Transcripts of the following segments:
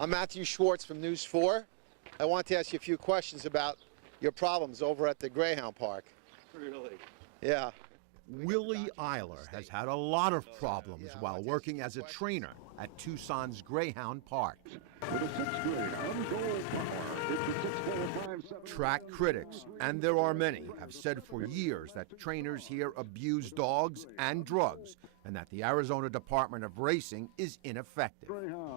I'm Matthew Schwartz from News 4. I want to ask you a few questions about your problems over at the Greyhound Park. Really? Yeah. Willie Eiler has had a lot of problems while working as a trainer at Tucson's Greyhound Park. With a 6th Greyhound, gold power. It's a 6-4-5-7. Track critics, and there are many, have said for years that trainers here abuse dogs and drugs, and that the Arizona Department of Racing is ineffective.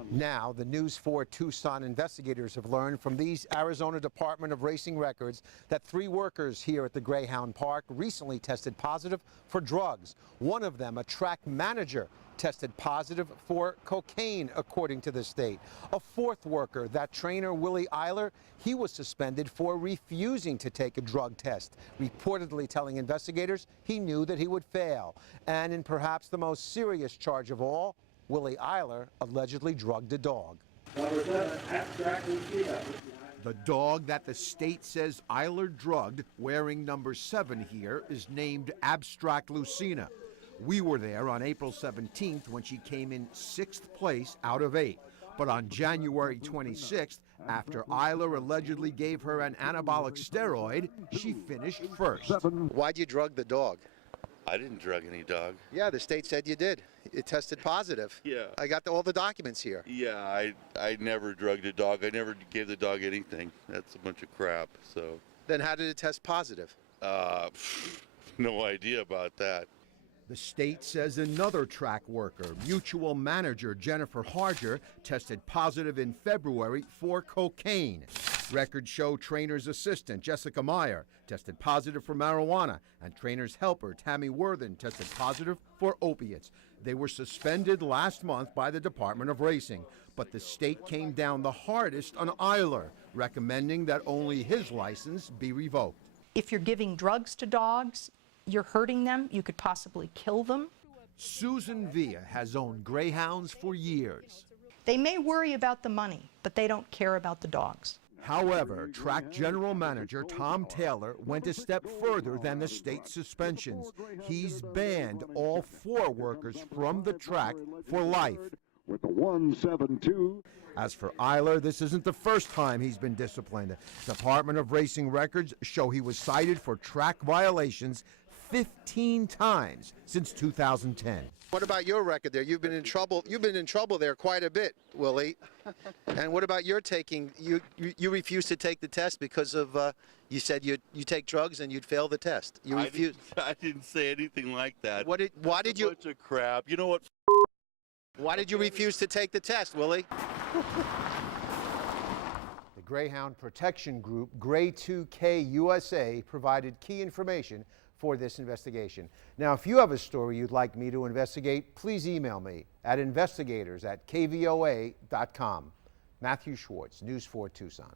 Now, the News 4 Tucson investigators have learned from these Arizona Department of Racing records that 3 workers here at the Greyhound Park recently tested positive for drugs. One of them, a track manager, tested positive for cocaine, according to the state. A 4th worker, that trainer Willie Eiler, he was suspended for refusing to take a drug test, reportedly telling investigators he knew that he would fail. And in perhaps the most serious charge of all, Willie Eiler allegedly drugged a dog. The dog that the state says Eiler drugged, wearing number 7 here, is named Abstract Lucina. We were there on April 17th when she came in 6th place out of 8. But on January 26th, after Eiler allegedly gave her an anabolic steroid, she finished first. Why'd you drug the dog? I didn't drug any dog. Yeah, the state said you did. It tested positive. Yeah. I got all the documents here. Yeah, I never drugged a dog. I never gave the dog anything. That's a bunch of crap, so. Then how did it test positive? No idea about that. The state says another track worker, mutual manager Jennifer Harger, tested positive in February for cocaine. Records show trainer's assistant Jessica Meyer tested positive for marijuana, and trainer's helper Tammy Worthen tested positive for opiates. They were suspended last month by the Department of Racing, but the state came down the hardest on Eiler, recommending that only his license be revoked. If you're giving drugs to dogs, you're hurting them, you could possibly kill them. Susan Villa has owned greyhounds for years. They may worry about the money, but they don't care about the dogs. However, track general manager Tom Taylor went a step further than the state suspensions. He's banned all 4 workers from the track for life. With the 172. As for Eiler, this isn't the first time he's been disciplined. Department of Racing records show he was cited for track violations 15 times since 2010. What about your record there? You've been in trouble. You've been in trouble there quite a bit, Willie. And what about your taking? You refused to take the test because of you said you take drugs and you'd fail the test. You refused. I didn't say anything like that. Why did you? A bunch of crap. You know what? Why did you refuse to take the test, Willie? The Greyhound Protection Group, Grey 2K USA, provided key information for this investigation. Now, if you have a story you'd like me to investigate, please email me at investigators@kvoa.com. Matthew Schwartz, News 4 Tucson.